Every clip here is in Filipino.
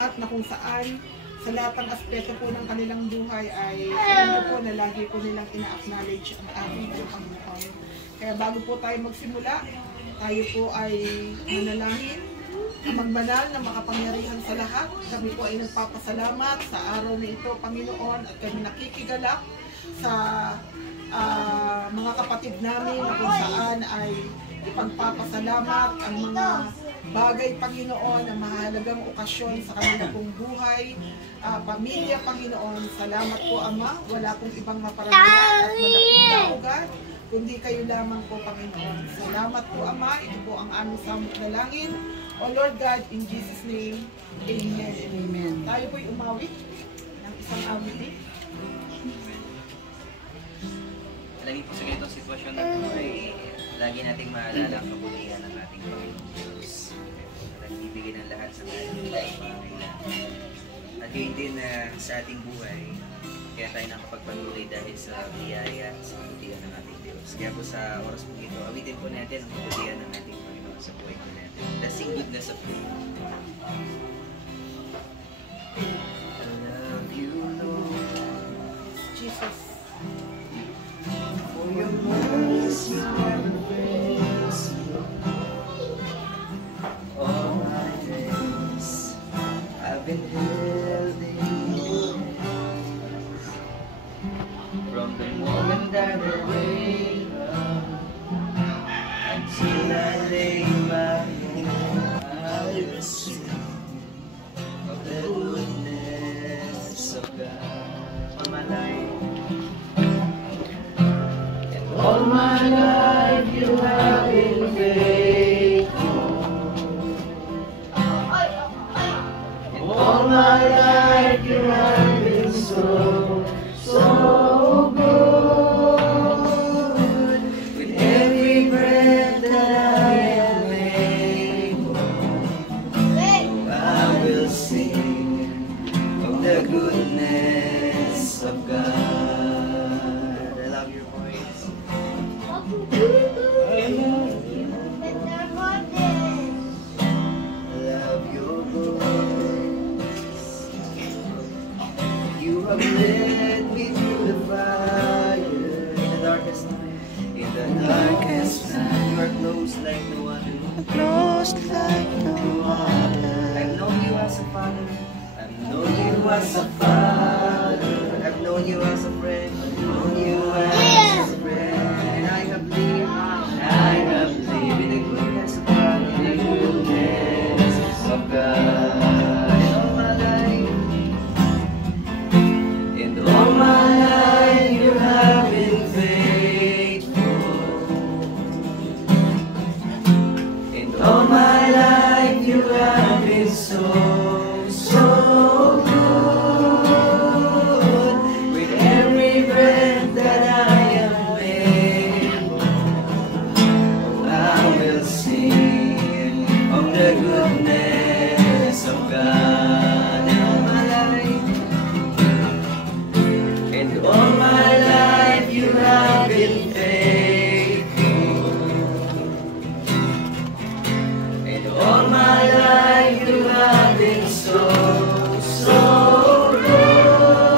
at na kung saan sa lahat ng aspeto po ng kanilang buhay ay alam po na lagi po nilang ina-acknowledge ang ating Panginoon. Kaya bago po tayo magsimula, tayo po ay manalangin. Amang banal na makapangyarihan sa lahat, kami po ay nagpapasalamat sa araw na ito, Panginoon, at kami nakikigalak sa mga kapatid namin na kung saan ay ipagpapasalamat ang mga bagay, Panginoon, na mahalagang okasyon sa kanilang pong buhay, pamilya, Panginoon. Salamat po, Ama. Wala pong ibang maparangalan at malapit kundi kayo lamang po, Panginoon. Salamat po, Ama. Ito po ang aming samot na langin. O Lord God, in Jesus' name, Amen and Amen. Tayo po'y umawit ng isang awitin. Lagi po sa ganitong sitwasyon na po ay lagi nating maalala ang kabutihan ng ating Panginoon Diyos. Nagbibigay ng lahat sa ating pangangailangan. At gayon din sa ating buhay, kaya tayo nakapagpanuloy dahil sa biyaya sa kabutihan ng ating Diyos. Kaya po sa oras po ito, awitin po natin ang kabutihan ng ating Panginoon sa buhay po natin. The sing goodness of God. I love you, Lord. Jesus. For your mercy never fails me. All my days I've been held in your hands. From the moment that I wake up until I lay my head, I will sing of the goodness of God. My life. All my life you have been faithful. And all my life you have been so, so good. With every breath that I am able, I will sing of the goodness of God. I love your voice. I love your voice. You have led me through the fire in the darkest night. In the darkest night, you are close like no other. Close like no other. I've known you as a father. I've known you as a father. I've known you as a friend. I've known you as a friend. And I have lived in the goodness of God, in the goodness of God. And all my life, and all my life you have been faithful. And all my life you have been so, so good. With every breath that I am able, I will sing of the goodness of God. And all my life, and all my life you have been faithful. And all my life you have been so, so good.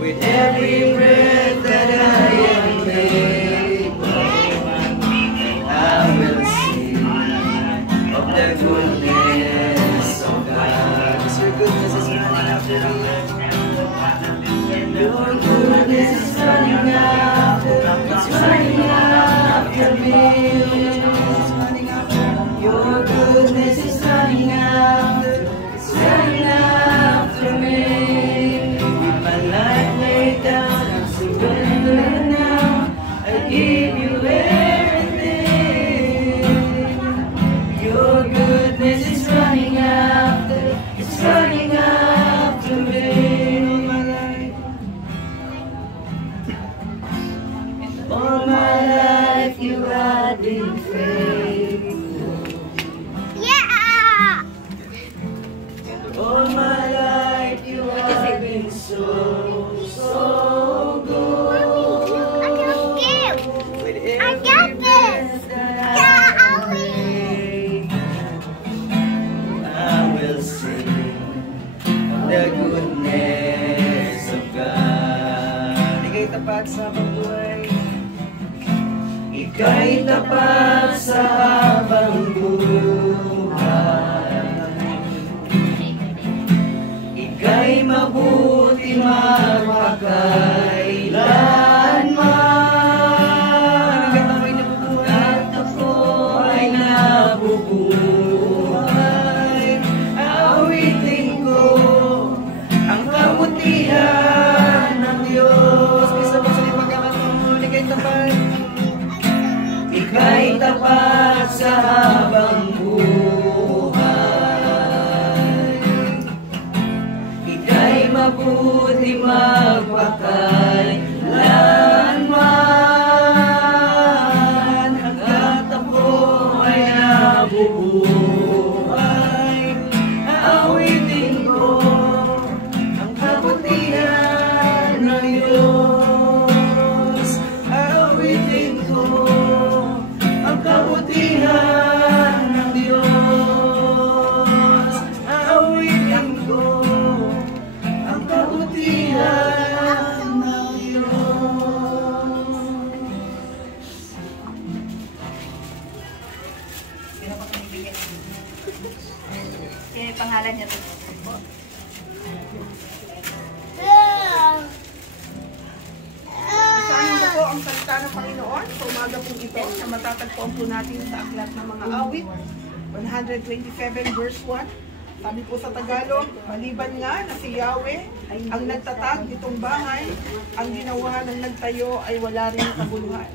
With every breath that I am able, I will sing of the goodness of God. 'Cause your goodness is running after me. Your goodness is running after, it's running after me. Your goodness is running after, it's running after me. With my life laid down, I'm surrendering now. I give you everything. Your goodness is running after, it's running after me. All my life you have been faithful. Yeah! All my life you have been so, so good. With every breath that I breathe, I will sing the goodness of God. Ika'y tapat sa pagbuhay. Ika'y tapat sa habang buhay. Ika'y mabuti magpakailanman. At ako ay nabubuhay. Awitin ko ang kabutihan ng Diyos. Bisa mo sa limagaman mo, ika'y tapat. Ika'y tapat sa habang buhay. Ika'y mabuti magpakailanman. Hanggat ako ay nabubuhay. Aawitin ko ang kabutihan ng Diyos. Aawitin ko ang kabutihan ng Diyos. Aawitin ko ang kabutihan ng Diyos. Kaya pangalan niya to. Saan na po ang salita ng Panginoon sa umaga pong ito na matatagpuan po natin sa Aklat ng Mga Awit 127 verse 1. Sabi po sa Tagalog, maliban nga na si Yahweh ang nagtatag nitong bahay, ang ginawa ng nagtayo ay wala rin kabuluhan.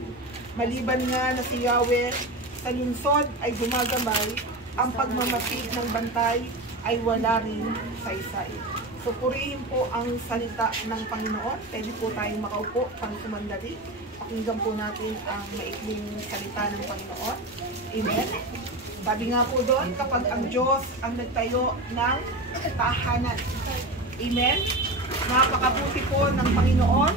Maliban nga na si Yahweh sa lungsod ay gumagabay, ang pagmamasid ng bantay ay wala rin saysay. So purihin po ang salita ng Panginoon. Pwede po tayong makaupo pang sumandali. Pakinggan po natin ang maikling salita ng Panginoon. Amen. Sabi nga po doon, kapag ang Diyos ang nagtayo ng tahanan. Amen. Napakabuti po ng Panginoon.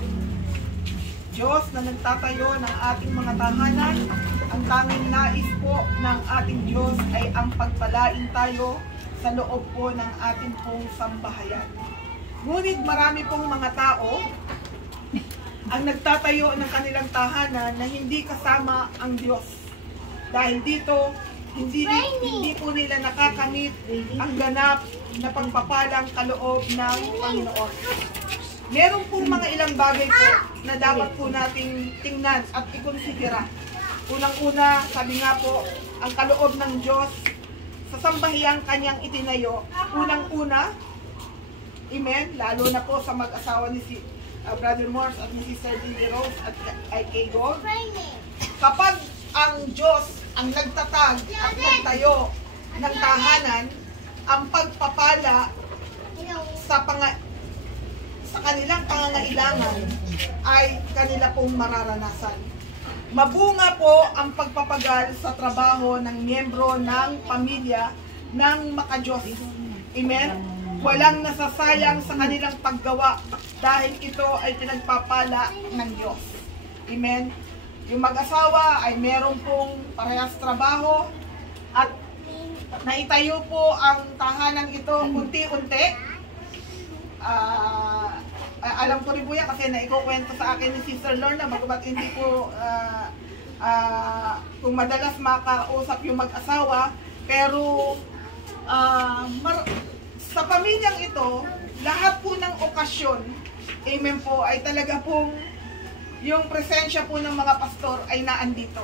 Diyos na nagtatayo ng ating mga tahanan. Ang tanging nais po ng ating Diyos ay ang pagpalain tayo sa loob po ng ating pong sambahayan. Ngunit marami pong mga tao ang nagtatayo ng kanilang tahanan na hindi kasama ang Diyos. Dahil dito, hindi po nila nakakamit ang ganap na pagpapalang kaloob ng Panginoon. Meron pong mga ilang bagay po na dapat po nating tingnan at ikonsidera. Unang-una, sabi nga po, ang kaloob ng Diyos sa sambahiyang kanyang itinayo. Unang-una, amen, lalo na po sa mag-asawa ni si Brother Morse at ni Sister Lily Rose at kay Gold. Kapag ang Diyos ang nagtatag at nagtayo ng tahanan, ang pagpapala sa kanilang pangangailangan ay kanila pong mararanasan. Mabunga po ang pagpapagal sa trabaho ng miyembro ng pamilya ng makadiyos. Amen? Walang nasasayang sa kanilang paggawa dahil ito ay pinagpapala ng Diyos. Amen? Yung mag-asawa ay meron pong parehas trabaho at naitayo po ang tahanan ito unti-unti. Alam ko rin po yan kasi naikukwento sa akin ni Sister Lorna, bagamat hindi po kung madalas makausap yung mag-asawa, pero sa pamilyang ito, lahat po ng okasyon, amen po, ay talaga pong yung presensya po ng mga pastor ay naandito.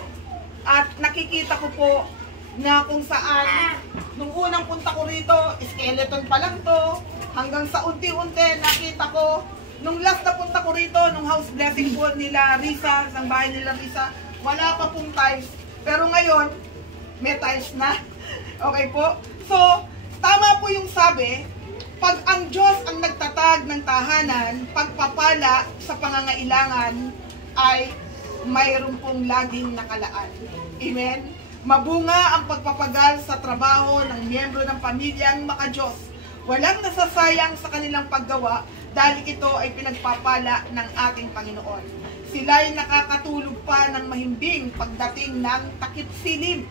At nakikita ko po na kung saan, nung unang punta ko rito, skeleton pa lang to, hanggang sa unti-unti nakita ko, nung last na punta ko rito, nung house blessing po nila Risa, ng bahay nila Risa, wala pa pong tiles. Pero ngayon, may tiles na. Okay po? So, tama po yung sabi, pag ang Diyos ang nagtatag ng tahanan, pagpapala sa pangangailangan, ay mayroon pong laging nakalaan. Amen? Mabunga ang pagpapagal sa trabaho ng miyembro ng pamilyang makadiyos. Walang nasasayang sa kanilang paggawa dahil ito ay pinagpapala ng ating Panginoon. Sila ay nakakatulog pa ng mahimbing pagdating ng takip silim.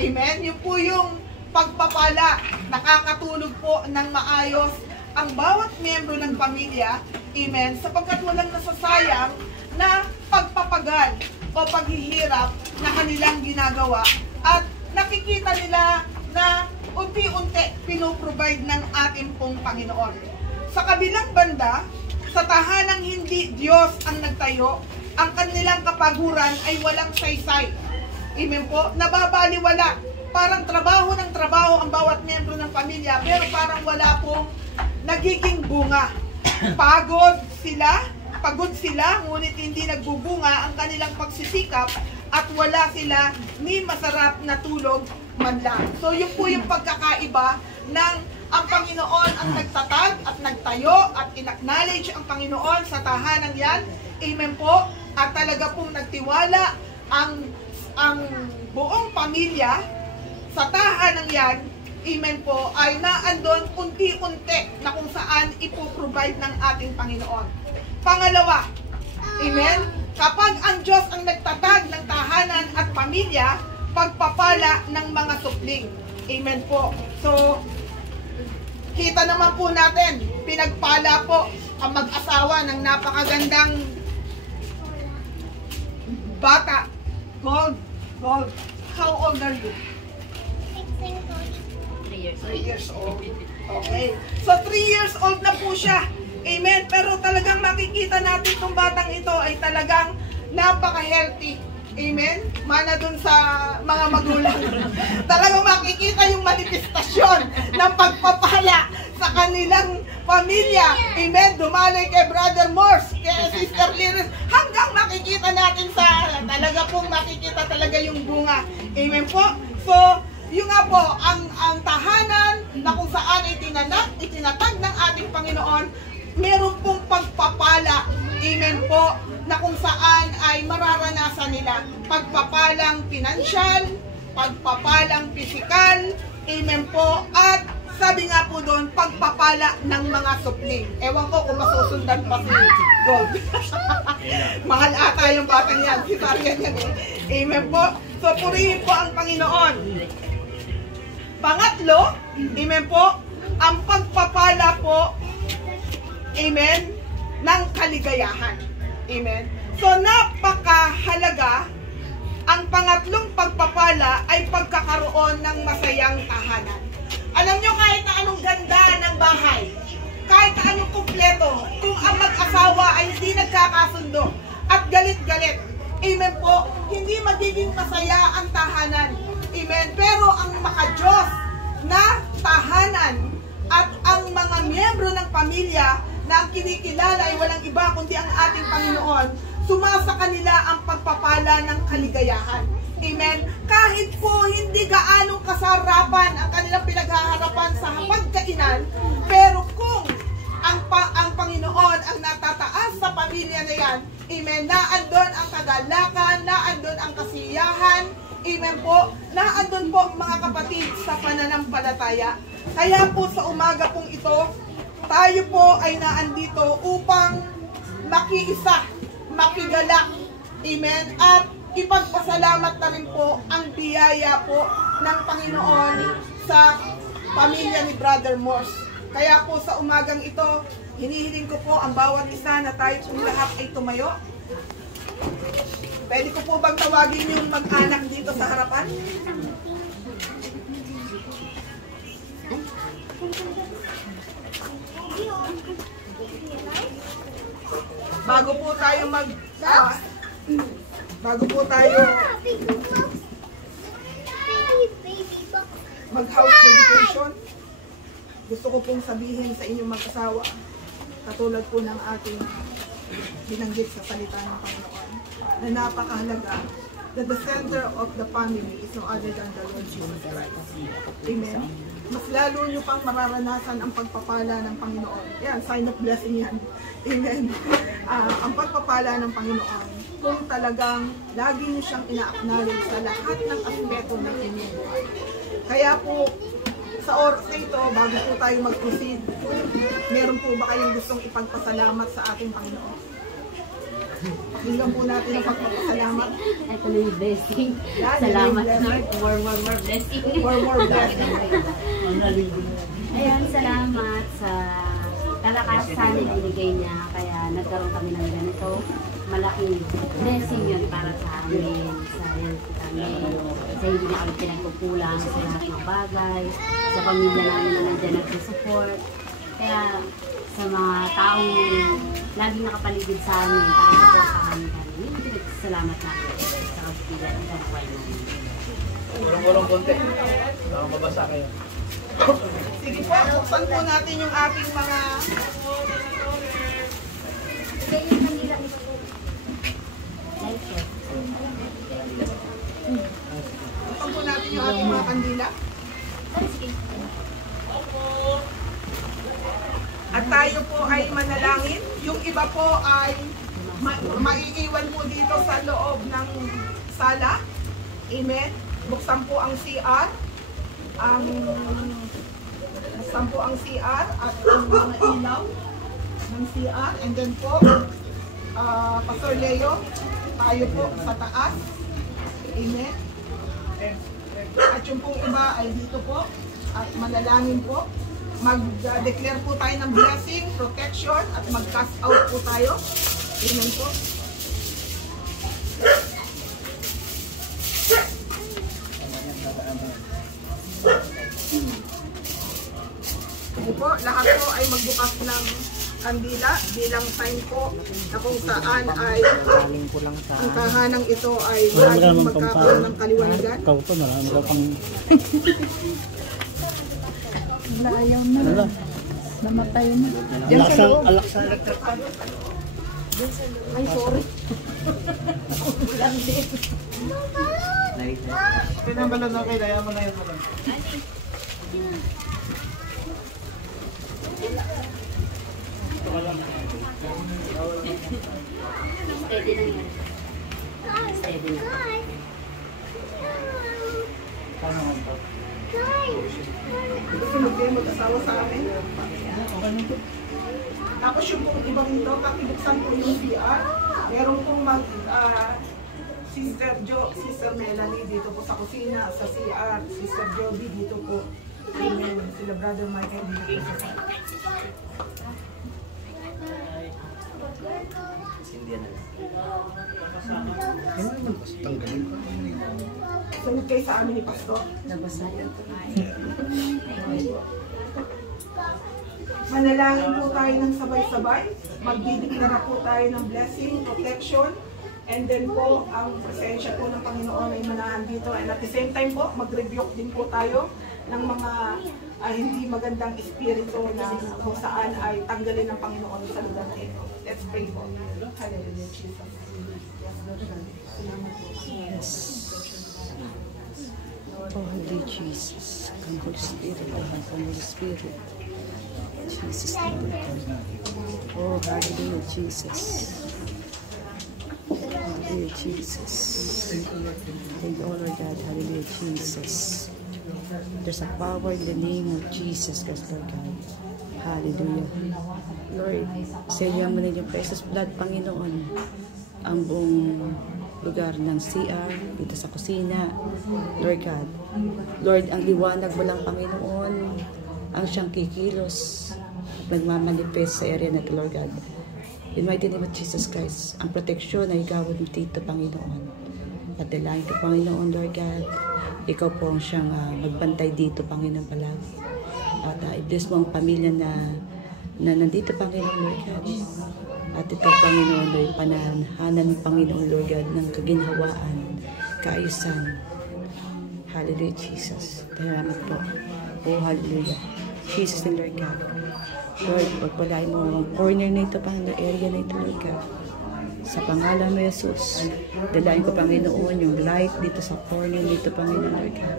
Amen? Yun po yung pagpapala. Nakakatulog po ng maayos ang bawat miyembro ng pamilya, amen, sapagkat walang nasasayang na pagpapagal o paghihirap na kanilang ginagawa at nakikita nila na unti-unti pinoprovide ng ating pong Panginoon. Sa kabilang banda, sa tahanang hindi Diyos ang nagtayo, ang kanilang kapaguran ay walang saysay. Amen po, nababaliwala. Parang trabaho ng trabaho ang bawat miyembro ng pamilya, pero parang wala pong nagiging bunga. Pagod sila, ngunit hindi nagbubunga ang kanilang pagsisikap at wala sila ni masarap na tulog man lang. So yun po yung pagkakaiba ng ang Panginoon ang nagtatag at nagtayo at in-acknowledge ang Panginoon sa tahanang yan. Amen po. At talaga pong nagtiwala ang buong pamilya sa tahanang yan, amen po, ay naandon unti-unti na kung saan ipoprovide ng ating Panginoon. Pangalawa, amen, kapag ang Diyos ang nagtatag ng tahanan at pamilya, pagpapala ng mga supling. Amen po. So, kita naman po natin, pinagpala po ang mag-asawa ng napakagandang bata. Gold. How old are you? 3 years old. Okay. So, 3 years old na po siya. Amen. Pero talagang makikita natin itong batang ito ay talagang napaka-healthy. Amen. Mana dun sa mga magulang. Talagang makikita yung manifestasyon ng pagpapala sa kanilang pamilya. Amen. Dumaloy kay Brother Morse, kay Sister Liris, hanggang makikita natin sa, talaga pong makikita talaga yung bunga. Amen po. So, yung nga po, ang tahanan na kung saan itinatag ng ating Panginoon, meron pong pagpapala, amen po, na kung saan ay mararanasan nila pagpapalang pinansyal, pagpapalang pisikal, amen po, at sabi nga po doon, pagpapala ng mga supling. Ewan ko kung masusundan pa si Gold. Mahal ata yung batang yan, si Tarian yan eh. Amen po. So, purihin po ang Panginoon. Pangatlo, amen po, ang pagpapala po, amen, ng kaligayahan. Amen. So, napakahalaga, ang pangatlong pagpapala ay pagkakaroon ng masayang tahanan. Alam nyo, kahit na anong ganda ng bahay, kahit na anong kumpleto, kung ang mag-asawa ay hindi nagkakasundo at galit-galit, amen po, hindi magiging masaya ang tahanan. Amen. Pero ang maka-Diyos na tahanan at ang mga miyembro ng pamilya na ang kinikilala ay walang iba kundi ang ating Panginoon, sumasa kanila ang pagpapala ng kaligayahan. Amen. Kahit po hindi gaanong kasarapan ang kanilang pinaghaharapan sa hapagkainan, pero kung ang Panginoon ang natataas sa pamilya na yan, amen, naandun ang kagalakan, naandun ang kasiyahan, amen po, naandun po mga kapatid sa pananampalataya. Kaya po sa umaga pong ito, tayo po ay naandito upang makiisa, makigalak, amen, at ipagpasalamat na rin po ang biyaya po ng Panginoon sa pamilya ni Brother Morse. Kaya po sa umagang ito, hinihiling ko po ang bawat isa na tayo pong lahat ay tumayo. Pwede ko po bang tawagin yung mag-anak dito sa harapan? Bago po tayo mag-house dedication, gusto ko pong sabihin sa inyong mag-asawa, katulad po ng ating binanggit sa salita ng Panginoon, na napakahalaga, that the center of the family is no other than the Lord Jesus Christ. Amen. Mas lalo nyo pang mararanasan ang pagpapala ng Panginoon. Yan, sign of blessing yan. Amen. Ang pagpapala ng Panginoon, kung talagang lagi nyo siyang ina-acknowledge sa lahat ng aspeto ng inyong buhay. Kaya po, sa oras na ito, bago po tayo mag-proceed, meron po ba kayong gustong ipagpasalamat sa ating Panginoon? Pakinggan po natin ang pagpapasalamat. Ito na yung blessing. Salamat, Lord. More blessing. More blessing. Ayan, salamat sa malakas sana binigay niya, kaya nagkaroon kami ng ganito. Malaking blessing yun para sa amin, sa health kami, sa hindi na kami pinagkukulang sa lahat ng bagay, sa pamilya namin na nandiyan nagsusupport. Kaya sa mga taong lagi nakapaligid sa amin para supportahan kami, yun yung pinagsalamat namin sa kapilan ng buhay namin. Ulong-ulong konti. Baka mabasa kayo. Sige po, buksan po natin yung ating mga... Buksan po natin yung ating mga kandila. At tayo po ay manalangin. Yung iba po ay maiiwan po dito sa loob ng sala. Amen. Buksan po ang CR. Buksan po ang CR at ang mga ilaw ng CR. And then po, Pastor Leo, tayo po sa taas. Amen. At yung pong iba ay dito po. At manalangin po. Mag-declare po tayo ng blessing, protection, at mag-cast out po tayo. Amen po. Ito po, lahat po ay magbukas ng kandila bilang sign po na kung saan ay ang tahanang ito ay laging magkakaroon ng kaliwanagan. Ikaw pa, marami ka pang... Ayaw na. Namatay na. Alak sa electric pan. Ay, sorry. Pinambalon na kayo, daya mo na yun. Steady lang yan. Steady lang. Gusto mo kayo mag-asawa sa amin? Tapos yung pong ibang ito, pakibuksan po yung CR. Meron pong Sister Melanie dito po sa kusina, sa CR. Sister Joby dito po. Amen. Sila Brother Michael dito po sa CR. Indian na. Sunod kayo sa amin ni Pastor. Manalangin po tayo ng sabay-sabay. Magdideklara po tayo ng blessing, protection, and then po, ang presensya po ng Panginoon ay manahan dito. And at the same time po, mag-rebuke din po tayo ng mga hindi magandang espiritu na kung saan ay tanggalin ng Panginoon sa lugar na ito. Let's pray po. Hallelujah, Jesus. Yes. Oh, Holy Jesus. Come, Holy Spirit. Come, Holy Spirit. Jesus, name. Oh, hallelujah, Jesus. Hallelujah, Jesus. Thank you, Lord God. Hallelujah, Jesus. There's a power in the name of Jesus, Lord God. Hallelujah. Lord, sa'yo mo na yung precious blood, Panginoon, ang buong lugar ng CR, dito sa kusina, Lord God. Lord, ang liwanag mo lang, Panginoon, ang siyang kikilos, nagmamanifest sa area na ito, Lord God. In mighty name of Jesus Christ, ang proteksyon ay gawin dito, Panginoon. At dalayan ko, Panginoon, Lord God, ikaw po ang siyang magbantay dito, Panginoon, palagi. At i-bless mo ang pamilya na nandito, Panginoon, Lord God. At ito, Panginoon, Lord, panahanan ng Panginoon, Lord God, ng kaginhawaan, kaayusan. Hallelujah, Jesus. Salamat po. Oh, hallelujah. Jesus and Lord God. Lord, pagpalain mo ang corner na ito, Panginoon, area na ito, Lord God. Sa pangalan mo, Jesus, dalayan ko, Panginoon, yung light dito sa corner nito, Panginoon, Lord God,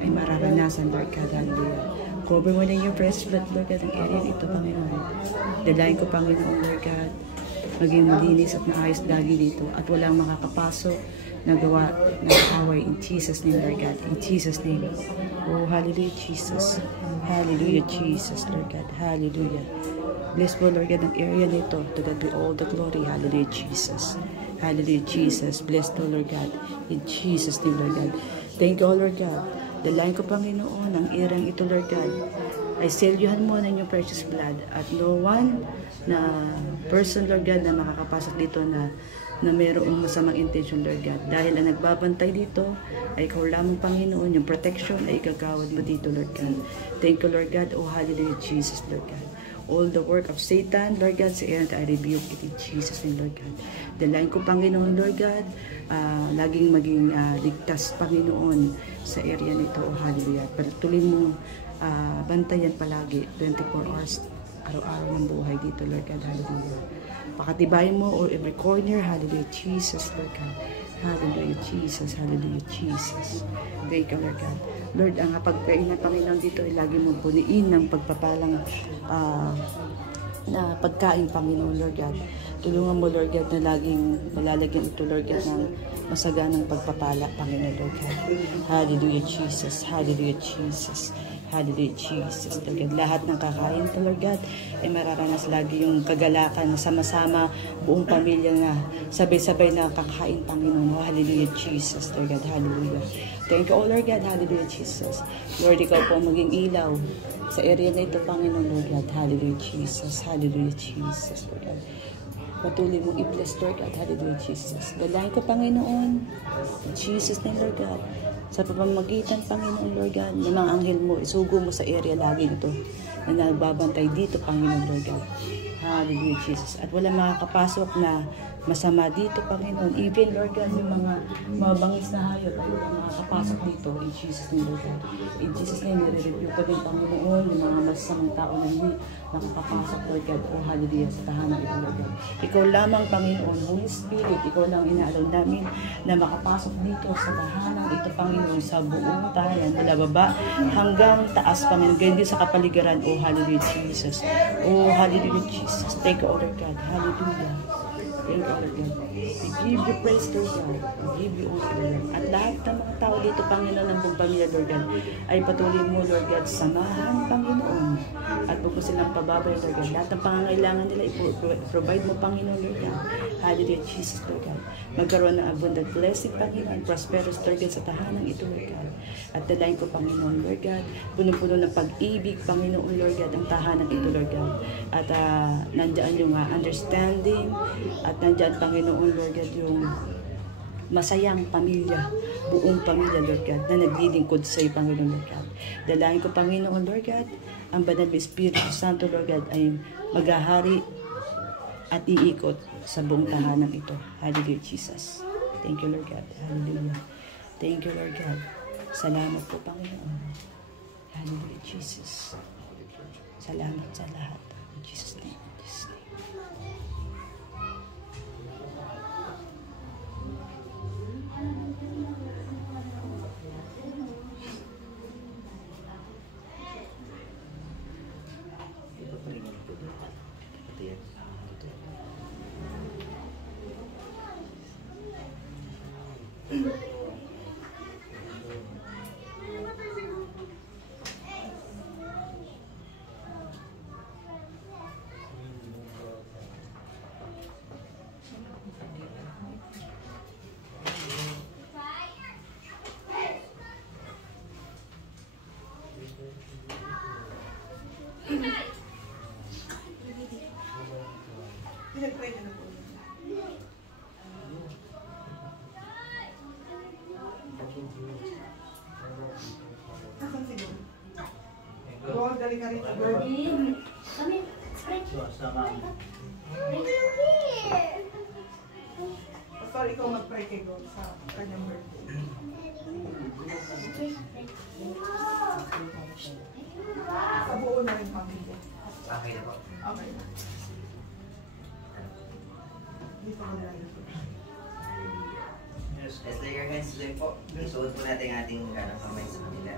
ay mararanasan, Lord God, hallelujah. Cover mo na yung precious blood, Lord God, ang area nito, Panginoon. Dalayan ko, Panginoon, Lord God, maging malinis at maayos lagi dito, at walang makakapasok na gawa ng away in Jesus' name, Lord God, in Jesus' name. Oh, hallelujah, Jesus. Hallelujah, Jesus, Lord God, hallelujah. Bless po, Lord God, ang area nito. To God be all the glory. Hallelujah, Jesus. Hallelujah, Jesus. Bless po, Lord God. In Jesus' name, Lord God. Thank you, Lord God. Dalayan ko, Panginoon, ang area ito, Lord God. ay selyuhan mo ng inyong precious blood at no one na person, Lord God, na makakapasok dito na mayroong masamang intention, Lord God. Dahil ang nagbabantay dito ay ikaw lamang, Panginoon. Yung protection ay ikagawad mo dito, Lord God. Thank you, Lord God. Oh, hallelujah, Jesus, Lord God. All the work of Satan, Lord God, sa errant, I rebuke it in Jesus' name, Lord God. Dalayan ko, Panginoon, Lord God, laging maging ligtas, Panginoon, sa area nito, oh, hallelujah. Patuloy mo bantayan palagi, 24 hours, araw-araw ng buhay dito, Lord God, hallelujah. Pakatibayin mo or every corner, hallelujah, Jesus, Lord God. Hallelujah, Jesus, hallelujah, Jesus. Thank you, Lord God. Lord, ang pagpain ng Panginoon dito ay lagi mong puniin ng pagpapalang na pagkain, Panginoon, Lord God. Tulungan mo, Lord God, na laging malalagyan ito, Lord God, ng masaganang pagpapala, Panginoon, Lord God. Hallelujah, Jesus, hallelujah, Jesus. Hallelujah, Jesus. Lord God, lahat ng kakain ito, Lord God, ay mararanas lagi yung kagalakan na sama-sama buong pamilya na sabay-sabay na kakain, Panginoon. Hallelujah, Jesus. Lord God, hallelujah. Thank you, oh Lord God. Hallelujah, Jesus. Lord, ikaw po maging ilaw sa area na ito, Panginoon, Lord God. Hallelujah, Jesus. Hallelujah, Jesus. Lord God, patuloy mong i-bless, Lord God. Hallelujah, Jesus. Dalayan ko, Panginoon, in Jesus' name, Lord God. Sa pamamagitan, Panginoon, Lord God, ng mga anghel mo, isugo mo sa area lagi ito na nagbabantay dito, Panginoon, Lord God. Hallelujah, Jesus. At wala makakapasok na masama dito, Panginoon. Even, Lord God, yung mga bangis na hayop, ay wala makakapasok dito. In Jesus' name, Lord God. In Jesus' name, nire-review ko din, Panginoon, yung mga masamang tao na hindi nakakapasok, Lord God. Oh, hallelujah, sa tahanan ito, Lord God. Ikaw lamang, Panginoon, Holy Spirit, ikaw lang inaalaw namin na makapasok dito sa tahanan ito, Panginoon, sa buong tahanan, mula baba hanggang taas, Panginoon. Ganyan din sa kapaligiran. Oh, hallelujah, Jesus. Oh, hallelujah, Jesus. Thank you, Lord God. Hallelujah. Thank you, Lord God. We give you praise, Lord God. We give you all the Lord. At lahat ng mga tao dito, Panginoon, ng buong pamilya, Lord God, ay patuloy mo, Lord God, samahan, Panginoon. At huwag mo silang pababay, Lord God. Lahat ng pangangailangan nila, i-provide mo, Panginoon, Lord God. Hallelujah, Jesus, Lord God. Magkaroon ng abundant blessing, Panginoon. Prosperous, Lord God, sa tahanan ito, Lord God. At dalayan ko, Panginoon, Lord God. Puno-puno ng pag-ibig, Panginoon, Lord God, ang tahanan ito, Lord God. At nandiyan yung understanding. At nandiyan, Panginoon, Lord God, yung masayang pamilya, buong pamilya, Lord God, na naglilingkod sa iyo, Panginoon, Lord God. Dalayan ko, Panginoon, Lord God, ang Banal na Espiritu Santo, Lord God, ay maghahari at iikot sa buong tahanan ito. Hallelujah, Jesus. Thank you, Lord God. Hallelujah. Thank you, Lord God. Salamat po, Panginoon. Hallelujah, Jesus. Salamat sa lahat. In Jesus' name. In Jesus' name. Pinag-pray na po. Asan si Gol? Gol, dali ka rito, Gol. Kami, spray. Sorry, ikaw mag-pray kay Gol sa kanyang birthday. Sa buo na rin pamilya. Okay na po. Okay na. Dito ko na rin. Let's lay your hands din po. Isuot po natin ating kamay sa kanila.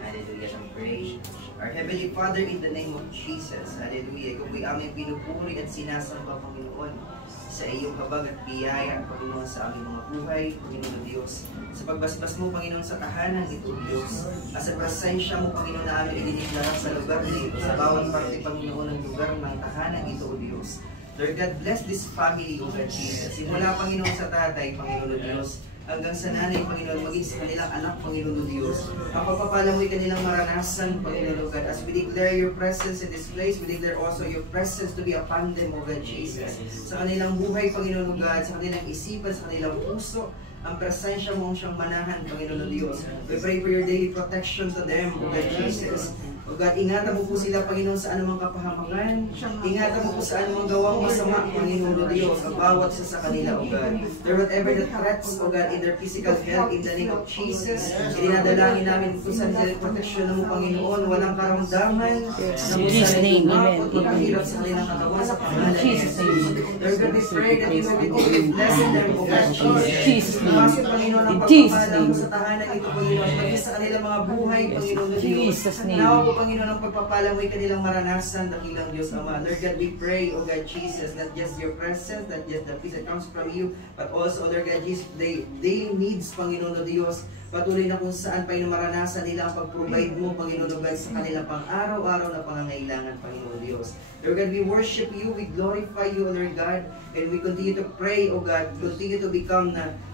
Hallelujah and pray. Our Heavenly Father, in the name of Jesus, hallelujah, kung may aming pinupuri at sinasamba, Panginoon, sa iyong habag at biyaya, Panginoon, sa aming mga buhay, Panginoon Diyos. Sa pagbasbas mo, Panginoon, sa tahanan ito, Diyos. At sa presensya mo, Panginoon, na aming idiniglara sa lugar nito, sa bawat parte, Panginoon, ng lugar ng tahanan ito, Diyos. Lord God, bless this family, O Lord Jesus. Simula, Panginoon, sa tatay, Panginoon Diyos, hanggang sa nanay, Panginoon, maging sa kanilang anak, Panginoon Diyos. Ang pagpapala mo'y kanilang maranasan, Panginoon God. As we declare your presence in this place, we declare also your presence to be upon them, O God Jesus. Sa kanilang buhay, Panginoon God, sa kanilang isipan, sa kanilang puso, ang presensya mong siyang manahan, Panginoon Diyos. We pray for your daily protection to them, O God Jesus. O God, ingatan mo po sila, Panginoon, sa anumang kapahamakan. Ingatan mo po sa anumang gawang masama, Panginoon Diyos, ang bawat isa sa kanila, O God. There whatever the threats, O God, in their physical health, in the name of Jesus, dinadalangin namin po sa protection mo, Panginoon, walang karamdaman, na po sa lumapot, magkahirap sa kanilang katawan, sa pangalan ni Jesus. Lord God, we pray that you will be blessing them, O God, Jesus. Pumasok, Panginoon, ang pagpapala mo sa tahanan ito, Panginoon, maging sa kanilang mga buhay, Panginoon Diyos. Nawa po, Panginoon, ang pagpapala mo'y kanilang maranasan, dakilang Diyos Ama. Lord God, we pray, O God Jesus, not just your presence, not just the peace that comes from you, but also, Lord God Jesus, daily needs, Panginoon Diyos, patuloy na kung saan, Panginoon, maranasan nila ang pag-provide mo, Panginoon God, sa kanilang pang-araw-araw na pangangailangan, Panginoon Diyos. Lord God, we worship you, we glorify you, Lord God, and we continue to pray, O God, continue to become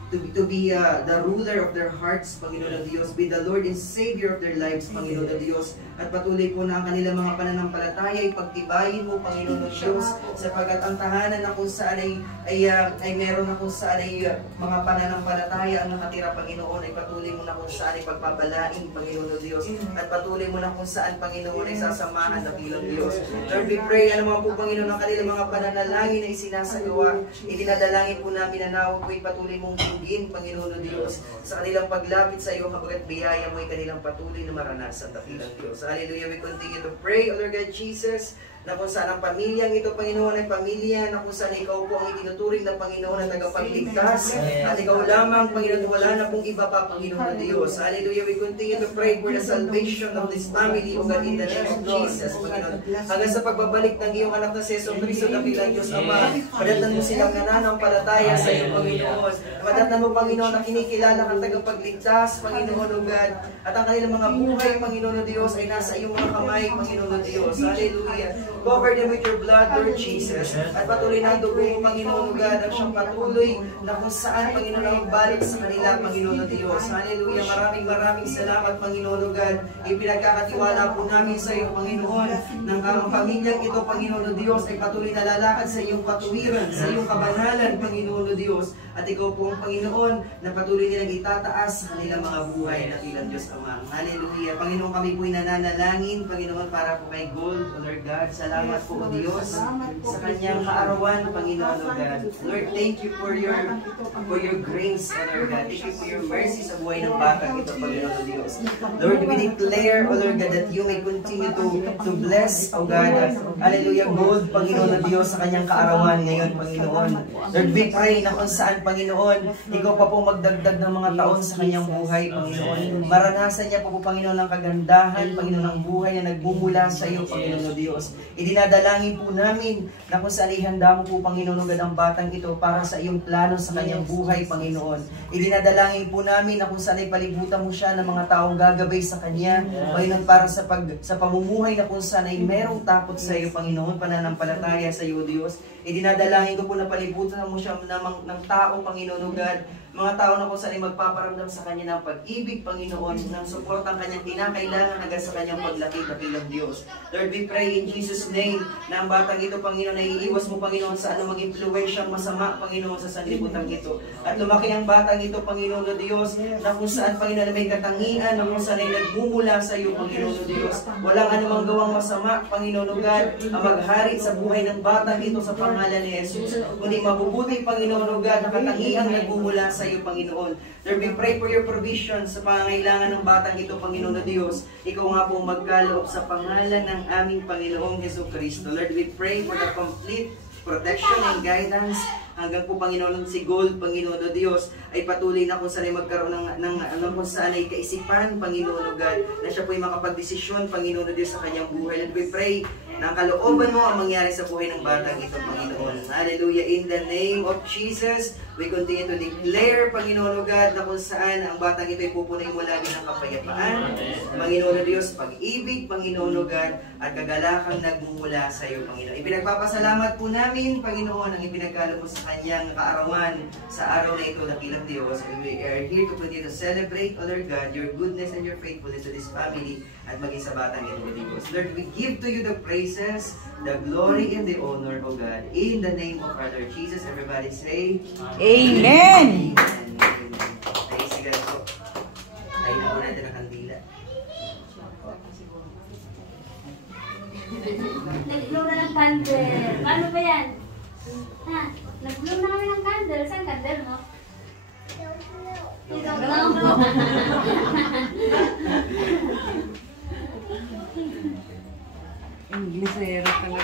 to be the ruler of their hearts, Panginoon Diyos, be the Lord and Savior of their lives, Panginoon Diyos, at patuloy po na ang kanilang mga pananampalataya ay pagtibayin mo, Panginoon Diyos, sapagkat ang tahanan na kung saan ay meron na kung saan ay mga pananampalataya ang nakatira, Panginoon, ay patuloy mo na kung saan ay pagpapalain, Panginoon Diyos, at patuloy mo na kung saan, Panginoon, ay sasamahan ng bilang Diyos. Lord, we pray, ano mga po, Panginoon, ang kanilang mga pananalangin na isinasagawa, idinadalangin po namin na nawa po patuloy mong Panginoon Diyos, sa kanilang paglapit sa iyo, habagat biyaya mo ay kanilang patuloy na maranasan, dakilang Diyos. Hallelujah, we continue to pray, O Lord God Jesus, na kung saan ang pamilyang ito, Panginoon, ay pamilya na kung saan ikaw po ang itinuturing na Panginoon na tagapagligtas. At ikaw lamang, Panginoon, wala na pong iba pa, Panginoon Diyos. Hallelujah, we continue to pray for the salvation of this family, O God, in the name of Jesus, Panginoon. Hanggang sa pagbabalik ng iyong anak na si Yesu Cristo, dakilang Diyos Ama, madatan mo silang nananampalataya sa iyo, Panginoon. Madatan mo, Panginoon, na kinikilala kang tagapagligtas, Panginoon, O God. At ang kanilang mga buhay, Panginoon Diyos, ay nasa iyong mga kamay, Panginoon Diyos. Hallelujah. Cover them with your blood, Lord Jesus. At patuloy na ang dugo mo, Panginoon God, at siyang patuloy na kung saan, Panginoon, ang magbalik sa kanila, Panginoon Diyos. Hallelujah. Maraming salamat, Panginoon God. Ipinagkakatiwala po namin sa iyo, Panginoon, ng pamilyang ito, Panginoon Diyos, ay patuloy na lalakad sa iyong patuwiran, sa iyong kabanalan, Panginoon Diyos. At ikaw po ang Panginoon na patuloy nilang itataas sa kanilang mga buhay na ilang Diyos Ama. Hallelujah. Panginoon, kami po'y nananalangin, Panginoon, para po kay Gold, O Lord God. Salamat po, Diyos, sa kanyang kaarawan, Panginoon, O God. Lord, thank you for your grace, O Lord God. Thank you for your mercy sa buhay ng batang ito, Panginoon, O Diyos. Lord, we declare, O Lord God, that you may continue to bless, O God. Hallelujah, Gold, Panginoon, O Diyos, sa kanyang kaarawan ngayon, Panginoon. Lord, we pray na kung saan, Panginoon, ikaw pa po magdagdag ng mga taon sa kanyang buhay, Panginoon. Maranasan niya po, Panginoon, ang kagandahan, Panginoon, ang buhay na nagbumula sa iyo, Panginoon, O Diyos. Idinadalangin po namin na kung saan ihanda mo po, Panginoon, ang batang ito para sa iyong plano sa kanyang buhay, Panginoon. Idinadalangin po namin na kung saan ay palibutan mo siya ng mga taong gagabay sa kanya, Panginoon, para sa pamumuhay na kung saan ay merong takot sa iyo, Panginoon, pananampalataya sa iyo, Diyos. Idinadalangin ko po na palibutan mo siya ng tao, Panginoon, God, mga tao na kung saan ay magpaparamdam sa kanya ng pag-ibig, Panginoon, ng support ang kanyang kinakailangan hanggang sa kanyang paglaki bilang Diyos. Lord, we pray in Jesus' name na ang batang ito, Panginoon, ay iiwas mo, Panginoon, sa anumang impluwensyang masama, Panginoon, sa sanlibutan ito. At lumaki ang batang ito, Panginoon, o Diyos, na kung saan, Panginoon, may katangian, na kung saan ay nagmumula sa iyo, Panginoon, o Diyos. Walang anumang gawang masama, Panginoon, o God, ang maghari sa buhay ng batang ito sa pangalan ni Jesus. Kundi mabubuti, Panginoon, o God, na katangiang nagmumula sa iyo, Panginoon. Lord, we pray for your provision sa pangangailangan ng batang ito, Panginoon na Diyos. Ikaw nga po magkaloob sa pangalan ng aming Panginoong Jesu Cristo. Lord, we pray for the complete protection and guidance hanggang po, Panginoon, si Gold, Panginoon o Diyos, ay patuloy na kung saan ay magkaroon ng kung saan ay kaisipan, Panginoon o God, na siya po ay makapagdesisyon, Panginoon o Diyos, sa kanyang buhay. And we pray na ang kalooban mo ang mangyari sa buhay ng batang ito, Panginoon. Hallelujah. In the name of Jesus, We continue to declare, Panginoon o God, na kung saan ang batang ito ay pupunin mo lagi ng kapayapaan. Panginoon o Diyos, pag-ibig, Panginoon o God, at kagalakang nagmumula sa iyo, Panginoon. Ipinagpapasalamat po namin, Panginoon, ang ipinagkalo mo sa kanyang kaarawan sa araw na ito, dakilang Diyos. And we are here to continue to celebrate, O Lord God, your goodness and your faithfulness to this family at maging sa batang ito, Diyos. Lord, we give to you the praises, the glory, and the honor, O God. In the name of our Lord Jesus, everybody say, Amen! Amen. Ay, sige po. Ay, naku natin ang kandila. Nag-blow na ng candle. Paano ba yan? Ha? Nag-blow na kami ng candle. Saan candle mo? You don't know. Inglesero talaga.